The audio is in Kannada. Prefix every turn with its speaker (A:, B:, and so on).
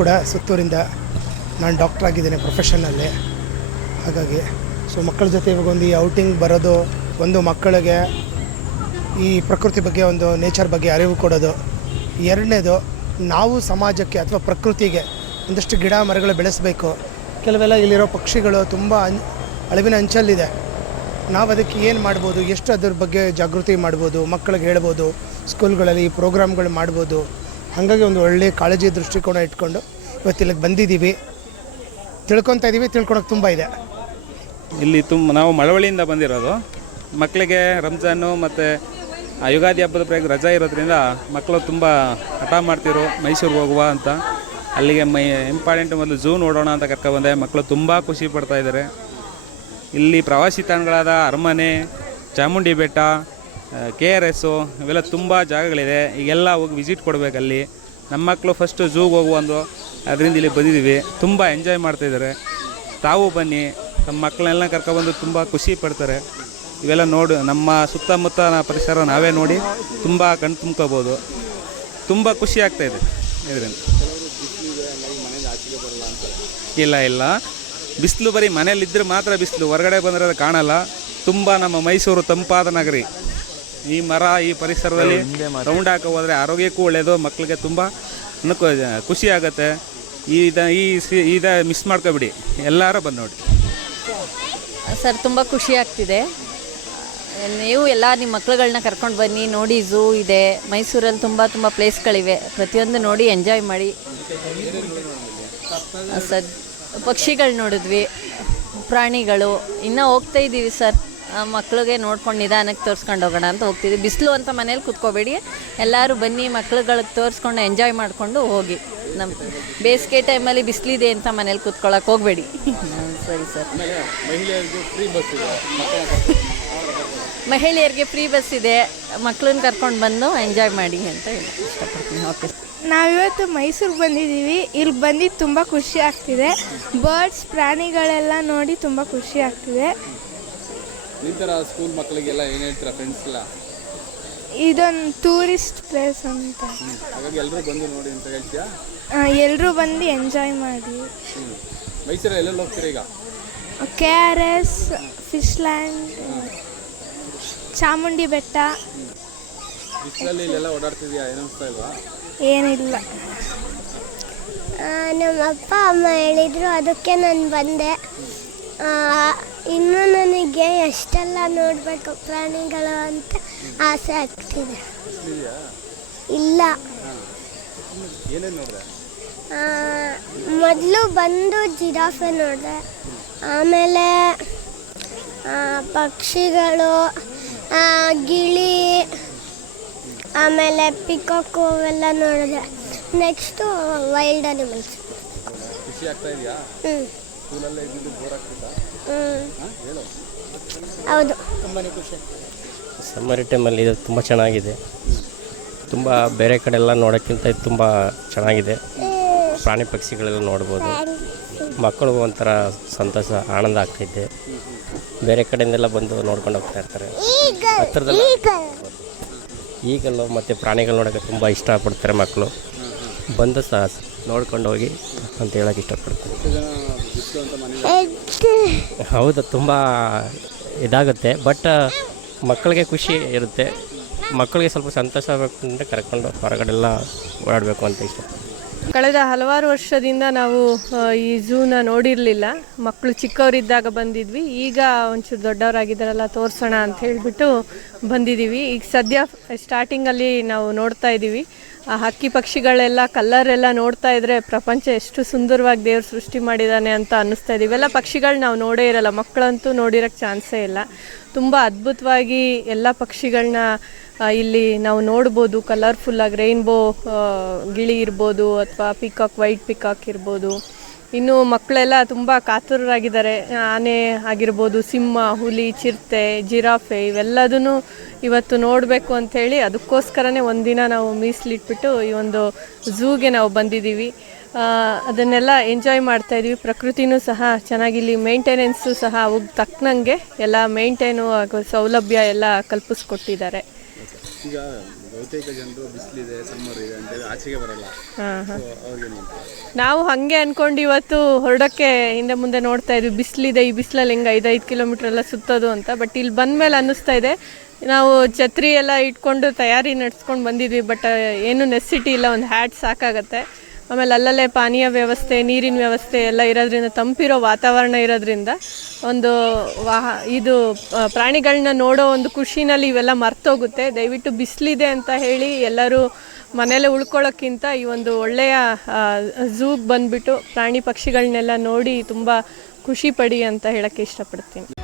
A: ಕೂಡ ಸುತ್ತೂರಿಂದ ನಾನು ಡಾಕ್ಟರ್ ಆಗಿದ್ದೇನೆ ಪ್ರೊಫೆಷನಲ್ಲಿ ಹಾಗಾಗಿ ಸೊ ಮಕ್ಕಳ ಜೊತೆ ಇವಾಗ ಒಂದು ಈ ಔಟಿಂಗ್ ಬರೋದು, ಒಂದು ಮಕ್ಕಳಿಗೆ ಈ ಪ್ರಕೃತಿ ಬಗ್ಗೆ ಒಂದು ನೇಚರ್ ಬಗ್ಗೆ ಅರಿವು ಕೊಡೋದು. ಎರಡನೇದು, ನಾವು ಸಮಾಜಕ್ಕೆ ಅಥವಾ ಪ್ರಕೃತಿಗೆ ಒಂದಷ್ಟು ಗಿಡ ಮರಗಳು ಬೆಳೆಸಬೇಕು. ಕೆಲವೆಲ್ಲ ಇಲ್ಲಿರೋ ಪಕ್ಷಿಗಳು ತುಂಬ ಅಳಿವಿನ ಅಂಚಲ್ಲಿದೆ. ನಾವು ಅದಕ್ಕೆ ಏನು ಮಾಡ್ಬೋದು, ಎಷ್ಟು ಅದ್ರ ಬಗ್ಗೆ ಜಾಗೃತಿ ಮಾಡ್ಬೋದು, ಮಕ್ಕಳಿಗೆ ಹೇಳ್ಬೋದು ಸ್ಕೂಲ್ಗಳಲ್ಲಿ ಈ ಪ್ರೋಗ್ರಾಮ್ಗಳು ಮಾಡ್ಬೋದು. ಹಾಗಾಗಿ ಒಂದು ಒಳ್ಳೆಯ ಕಾಳಜಿ ದೃಷ್ಟಿಕೋನ ಇಟ್ಕೊಂಡು ಇವತ್ತು ಇಲ್ಲಿಗೆ ಬಂದಿದ್ದೀವಿ. ತಿಳ್ಕೊತಾ ಇದ್ದೀವಿ ತಿಳ್ಕೊಳಕ್ಕೆ ತುಂಬ ಇದೆ.
B: ಇಲ್ಲಿ ತುಂಬ ನಾವು ಮಳವಳ್ಳಿಯಿಂದ ಬಂದಿರೋದು. ಮಕ್ಕಳಿಗೆ ರಂಜಾನು ಮತ್ತು ಯುಗಾದಿ ಹಬ್ಬದ ಪ್ರಯೋಗ ರಜಾ ಇರೋದ್ರಿಂದ ಮಕ್ಕಳು ತುಂಬ ಹಠ ಮಾಡ್ತಿರು, ಮೈಸೂರಿಗೆ ಹೋಗುವ ಅಂತ. ಅಲ್ಲಿಗೆ ಮೈ, ಇಂಪಾರ್ಟೆಂಟ್ ಮೊದಲು ಝೂ ನೋಡೋಣ ಅಂತ ಕರ್ಕೊಬಂದೆ ಮಕ್ಕಳು ತುಂಬ ಖುಷಿ ಪಡ್ತಾ ಇದ್ದಾರೆ ಇಲ್ಲಿ ಪ್ರವಾಸಿ ತಾಣಗಳಾದ ಅರಮನೆ, ಚಾಮುಂಡಿ ಬೆಟ್ಟ ಕೆ ಆರ್ ಎಸ್ಸು ಇವೆಲ್ಲ ತುಂಬ ಜಾಗಗಳಿದೆ. ಈಗೆಲ್ಲ ಹೋಗಿ ವಿಸಿಟ್ ಕೊಡಬೇಕಲ್ಲಿ ನಮ್ಮ ಮಕ್ಕಳು ಫಸ್ಟು ಝೂಗೆ ಹೋಗುವಂದು, ಅದರಿಂದ ಇಲ್ಲಿ ಬಂದಿದ್ದೀವಿ ತುಂಬ ಎಂಜಾಯ್ ಮಾಡ್ತಾಯಿದ್ದಾರೆ ತಾವು ಬನ್ನಿ. ನಮ್ಮ ಮಕ್ಕಳನ್ನೆಲ್ಲ ಕರ್ಕೊಬಂದು ತುಂಬ ಖುಷಿ ಪಡ್ತಾರೆ. ಇವೆಲ್ಲ ನೋಡು, ನಮ್ಮ ಸುತ್ತಮುತ್ತ ಪರಿಸರ ನಾವೇ ನೋಡಿ ತುಂಬ ಕಣ್ಣು ತುಂಬ್ಕೋಬೋದು. ತುಂಬ ಖುಷಿ ಆಗ್ತಾಯಿದೆ ಇದರಿಂದ. ಇಲ್ಲ ಇಲ್ಲ. ಬಿಸಿಲು ಬರೀ ಮನೇಲಿದ್ದರೆ ಮಾತ್ರ ಬಿಸಿಲು. ಹೊರಗಡೆ ಬಂದರೆ ಅದು ಕಾಣಲ್ಲ. ತುಂಬ ನಮ್ಮ ಮೈಸೂರು ತಂಪಾದ ನಗರಿ. ಈ ಮರ ಈ ಪರಿಸರದಲ್ಲಿ ರೌಂಡ್ ಹಾಕೋ ಹೋದರೆ ಆರೋಗ್ಯಕ್ಕೂ ಒಳ್ಳೆಯದು ಮಕ್ಕಳಿಗೆ ತುಂಬ ಅನುಕೂ ಖುಷಿ ಆಗುತ್ತೆ. ಈ ಇದ ಈ ಸಿ ಇದ ಮಿಸ್ ಮಾಡ್ಕೊಬಿಡಿ. ಎಲ್ಲರೂ ಬಂದು ನೋಡಿ.
C: ಸರ್ ತುಂಬ ಖುಷಿ ಆಗ್ತಿದೆ. ನೀವು ಎಲ್ಲ ನಿಮ್ಮ ಮಕ್ಳುಗಳನ್ನ ಕರ್ಕೊಂಡು ಬನ್ನಿ ನೋಡಿ ಝೂ ಇದೆ. ಮೈಸೂರಲ್ಲಿ ತುಂಬ ತುಂಬ ಪ್ಲೇಸ್ಗಳಿವೆ ಪ್ರತಿಯೊಂದು ನೋಡಿ ಎಂಜಾಯ್ ಮಾಡಿ. ಸರ್ ಪಕ್ಷಿಗಳು ನೋಡಿದ್ವಿ ಪ್ರಾಣಿಗಳು. ಇನ್ನೂ ಹೋಗ್ತಾ ಇದ್ದೀವಿ ಸರ್. ಮಕ್ಳಿಗೆ ನೋಡ್ಕೊಂಡು ನಿಧಾನಕ್ಕೆ ತೋರಿಸ್ಕೊಂಡು ಹೋಗೋಣ ಅಂತ ಹೋಗ್ತಿದ್ವಿ. ಬಿಸಿಲು ಅಂತ ಮನೇಲಿ ಕೂತ್ಕೋಬೇಡಿ. ಎಲ್ಲರೂ ಬನ್ನಿ ಮಕ್ಳುಗಳಿಗೆ ತೋರಿಸ್ಕೊಂಡು ಎಂಜಾಯ್ ಮಾಡಿಕೊಂಡು ಹೋಗಿ. ನಮ್ಮ ಬೇಸಿಗೆ ಟೈಮಲ್ಲಿ ಬಿಸಿಲಿದೆ ಅಂತ ಮನೇಲಿ ಕೂತ್ಕೊಳ್ಳೋಕೆ ಹೋಗಬೇಡಿ. ಸರಿ ಸರ್. ಮಹಿಳೆಯರಿಗೆ ಫ್ರೀ ಬಸ್ ಇದೆ. ಮಕ್ಳನ್ನ ಕರ್ಕೊಂಡು ಬಂದು ಎಂಜಾಯ್ ಮಾಡಿ ಅಂತ ಹೇಳಿ. ಇಷ್ಟಪಡ್ತೀನಿ. ಓಕೆ
D: ನಾವಿವತ್ತು ಮೈಸೂರಿಗೆ ಬಂದಿದ್ದೀವಿ. ಇಲ್ಲಿ ಬಂದು ತುಂಬ ಖುಷಿ ಆಗ್ತಿದೆ. ಬರ್ಡ್ಸ್ ಪ್ರಾಣಿಗಳೆಲ್ಲ ನೋಡಿ ತುಂಬ ಖುಷಿ ಆಗ್ತಿದೆ.
E: ನಿಂತರ ಸ್ಕೂಲ್ ಮಕ್ಕಳಿಗೆಲ್ಲ ಏನು ಹೇಳ್ತೀರಾ ಫ್ರೆಂಡ್ಸ್ ಎಲ್ಲ?
D: ಇದೊಂದು ಟೂರಿಸ್ಟ್ ಪ್ಲೇಸ್ ಅಂತ.
E: ಹಾಗಾಗಿ ಎಲ್ಲರೂ ಬಂದು ನೋಡಿ ಅಂತ ಹೇಳ್ತೀಯಾ?
D: ಎಲ್ಲರೂ ಬಂದು ಎಂಜಾಯ್ ಮಾಡಿ.
E: ಮೈಸೂರಲ್ಲಿ ಎಲ್ಲೆಲ್ಲಿ ಹೋಗ್ತೀರಾ ಈಗ?
D: K R S fish land Chamundi ಬೆಟ್ಟ.
E: ಬಿಸಿಲಲ್ಲಿ ಇಲ್ಲೆಲ್ಲ ಓಡಾಡ್ತಿದ್ಯಾ? ಏನು ಅನಿಸ್ತಾ ಇಲ್ವಾ?
D: ಏನಿಲ್ಲ.
F: ನಮ್ಮ ಅಪ್ಪ ಅಮ್ಮ ಹೇಳಿದ್ರು ಅದಕ್ಕೆ ನಾನು ಬಂದೆ. ಆ, ಇನ್ನು ನನಗೆ ಎಷ್ಟೆಲ್ಲ ನೋಡಬೇಕು ಪ್ರಾಣಿಗಳು ಅಂತ ಆಸೆ ಆಗ್ತಿದೆ. ಇಲ್ಲ.
E: ಏನೇನು ನೋಡಿದೆ?
F: ಮೊದಲು ಬಂದು ಜಿರಾಫೆ ನೋಡಿದೆ. ಆಮೇಲೆ ಪಕ್ಷಿಗಳು ಗಿಳಿ ಆಮೇಲೆ ಪಿಕಾಕು ಅವೆಲ್ಲ ನೋಡಿದೆ. ನೆಕ್ಸ್ಟು ವೈಲ್ಡ್ ಅನಿಮಲ್ಸ್ ಹ್ಞೂ ಹೌದು.
G: ಸಮ್ಮರ್ ಟೈಮಲ್ಲಿ ಇದು ತುಂಬ ಚೆನ್ನಾಗಿದೆ. ತುಂಬ ಬೇರೆ ಕಡೆ ಎಲ್ಲ ನೋಡೋಕ್ಕಿಂತ ಇದು ತುಂಬ ಚೆನ್ನಾಗಿದೆ. ಪ್ರಾಣಿ ಪಕ್ಷಿಗಳೆಲ್ಲ ನೋಡ್ಬೋದು. ಮಕ್ಕಳು ಒಂಥರ ಸಂತೋಷ ಆನಂದ ಆಗ್ತೈತೆ ಬೇರೆ ಕಡೆಯಿಂದೆಲ್ಲ ಬಂದು ನೋಡ್ಕೊಂಡು ಹೋಗ್ತಾ ಇರ್ತಾರೆ. ಹತ್ರದಲ್ಲಿ ಈಗಲೂ ಮತ್ತು ಪ್ರಾಣಿಗಳು ನೋಡೋಕ್ಕೆ ತುಂಬ ಇಷ್ಟಪಡ್ತಾರೆ ಮಕ್ಕಳು. ಬಂದು ಸಹ ನೋಡ್ಕೊಂಡು ಹೋಗಿ ಅಂತ ಹೇಳೋಕೆ ಇಷ್ಟಪಡ್ತೀನಿ. ಹೌದು ತುಂಬ ಇದಾಗುತ್ತೆ ಬಟ್ ಮಕ್ಕಳಿಗೆ ಖುಷಿ ಇರುತ್ತೆ. ಮಕ್ಕಳಿಗೆ ಸ್ವಲ್ಪ ಸಂತೋಷ ಆಗಬೇಕು ಅಂದರೆ ಕರ್ಕೊಂಡು ಹೊರಗಡೆಲ್ಲ ಓಡಾಡಬೇಕು ಅಂತ ಇಷ್ಟ.
H: ಕಳೆದ ಹಲವಾರು ವರ್ಷದಿಂದ ನಾವು ಈ ಝೂನ ನೋಡಿರಲಿಲ್ಲ. ಮಕ್ಕಳು ಚಿಕ್ಕವರಿದ್ದಾಗ ಬಂದಿದ್ವಿ. ಈಗ ಒಂಚೂರು ದೊಡ್ಡವರಾಗಿದ್ದಾರಲ್ಲ ತೋರಿಸೋಣ ಅಂತ ಹೇಳಿಬಿಟ್ಟು ಬಂದಿದ್ದೀವಿ. ಈಗ ಸದ್ಯ ಸ್ಟಾರ್ಟಿಂಗಲ್ಲಿ ನಾವು ನೋಡ್ತಾ ಇದ್ದೀವಿ ಆ ಹಕ್ಕಿ ಪಕ್ಷಿಗಳೆಲ್ಲ ಕಲರ್ ಎಲ್ಲ ನೋಡ್ತಾ ಇದ್ರೆ ಪ್ರಪಂಚ ಎಷ್ಟು ಸುಂದರವಾಗಿ ದೇವ್ರು ಸೃಷ್ಟಿ ಮಾಡಿದ್ದಾನೆ ಅಂತ ಅನ್ನಿಸ್ತಾ ಇದೆ. ಇವೆಲ್ಲ ಪಕ್ಷಿಗಳು ನಾವು ನೋಡೇ ಇರಲ್ಲ ಮಕ್ಕಳಂತೂ ನೋಡಿರೋಕ್ಕೆ ಚಾನ್ಸೇ ಇಲ್ಲ. ತುಂಬ ಅದ್ಭುತವಾಗಿ ಎಲ್ಲ ಪಕ್ಷಿಗಳನ್ನ ಇಲ್ಲಿ ನಾವು ನೋಡ್ಬೋದು. ಕಲರ್ಫುಲ್ಲಾಗಿ ರೈನ್ಬೋ ಗಿಳಿ ಇರ್ಬೋದು, ಅಥವಾ ಪಿಕಾಕ್ ವೈಟ್ ಪಿಕಾಕ್ ಇರ್ಬೋದು. ಇನ್ನು ಮಕ್ಕಳೆಲ್ಲ ತುಂಬ ಕಾತುರರಾಗಿದ್ದಾರೆ. ಆನೆ ಆಗಿರ್ಬೋದು, ಸಿಂಹ, ಹುಲಿ, ಚಿರತೆ, ಜಿರಾಫೆ ಇವೆಲ್ಲದನ್ನು ಇವತ್ತು ನೋಡಬೇಕು ಅಂಥೇಳಿ ಅದಕ್ಕೋಸ್ಕರನೇ ಒಂದಿನ ನಾವು ಮೀಸಲಿಟ್ಬಿಟ್ಟು ಈ ಒಂದು ಝೂಗೆ ನಾವು ಬಂದಿದ್ದೀವಿ. ಅದನ್ನೆಲ್ಲ ಎಂಜಾಯ್ ಮಾಡ್ತಾ ಇದ್ದೀವಿ. ಪ್ರಕೃತಿನೂ ಸಹ ಚೆನ್ನಾಗಿಲ್ಲಿ ಮೇಂಟೆನೆನ್ಸು ಸಹ ಅವಾಗ ತಕ್ಕನಂಗೆ ಎಲ್ಲ ಮೇಂಟೈನು ಹಾಗೂ ಸೌಲಭ್ಯ ಎಲ್ಲ ಕಲ್ಪಿಸ್ಕೊಟ್ಟಿದ್ದಾರೆ.
E: ಬಹುತೇಕ ಜನರು ಬಿಸಿಲಿದೆ ಸಮ್ಮರ್ ಇದೆ ಅಂತ ಆಚೆಗೆ ಬರಲ್ಲ.
H: ಹಾಂ ಹಾಂ. ನಾವು ಹಂಗೆ ಅನ್ಕೊಂಡು ಇವತ್ತು ಹೊರಡೋಕ್ಕೆ ಹಿಂದೆ ಮುಂದೆ ನೋಡ್ತಾ ಇದ್ವಿ. ಬಿಸಿಲಿದೆ ಈ ಬಿಸಿಲಲ್ಲಿ ಹೆಂಗೆ ಐದೈದು ಕಿಲೋಮೀಟರ್ ಎಲ್ಲ ಸುತ್ತೋದು ಅಂತ. ಬಟ್ ಇಲ್ಲಿ ಬಂದ ಮೇಲೆ ಅನ್ನಿಸ್ತಾ ಇದೆ. ನಾವು ಛತ್ರಿ ಎಲ್ಲ ಇಟ್ಕೊಂಡು ತಯಾರಿ ನಡ್ಸ್ಕೊಂಡು ಬಂದಿದ್ವಿ. ಬಟ್ ಏನು ನೆಸಿಟಿ ಇಲ್ಲ. ಒಂದು ಹ್ಯಾಟ್ ಸಾಕಾಗತ್ತೆ. ಆಮೇಲೆ ಅಲ್ಲಲ್ಲೇ ಪಾನೀಯ ವ್ಯವಸ್ಥೆ, ನೀರಿನ ವ್ಯವಸ್ಥೆ ಎಲ್ಲ ಇರೋದ್ರಿಂದ, ತಂಪಿರೋ ವಾತಾವರಣ ಇರೋದ್ರಿಂದ ಒಂದು ವಾಹ, ಇದು ಪ್ರಾಣಿಗಳನ್ನ ನೋಡೋ ಒಂದು ಖುಷಿನಲ್ಲಿ ಇವೆಲ್ಲ ಮರ್ತೋಗುತ್ತೆ. ದಯವಿಟ್ಟು ಬಿಸಿಲಿದೆ ಅಂತ ಹೇಳಿ ಎಲ್ಲರೂ ಮನೇಲೆ ಉಳ್ಕೊಳ್ಳೋಕ್ಕಿಂತ ಈ ಒಂದು ಒಳ್ಳೆಯ ಝೂಗೆ ಬಂದುಬಿಟ್ಟು ಪ್ರಾಣಿ ಪಕ್ಷಿಗಳನ್ನೆಲ್ಲ ನೋಡಿ ತುಂಬ ಖುಷಿ ಪಡಿ ಅಂತ ಹೇಳೋಕ್ಕೆ ಇಷ್ಟಪಡ್ತೀನಿ.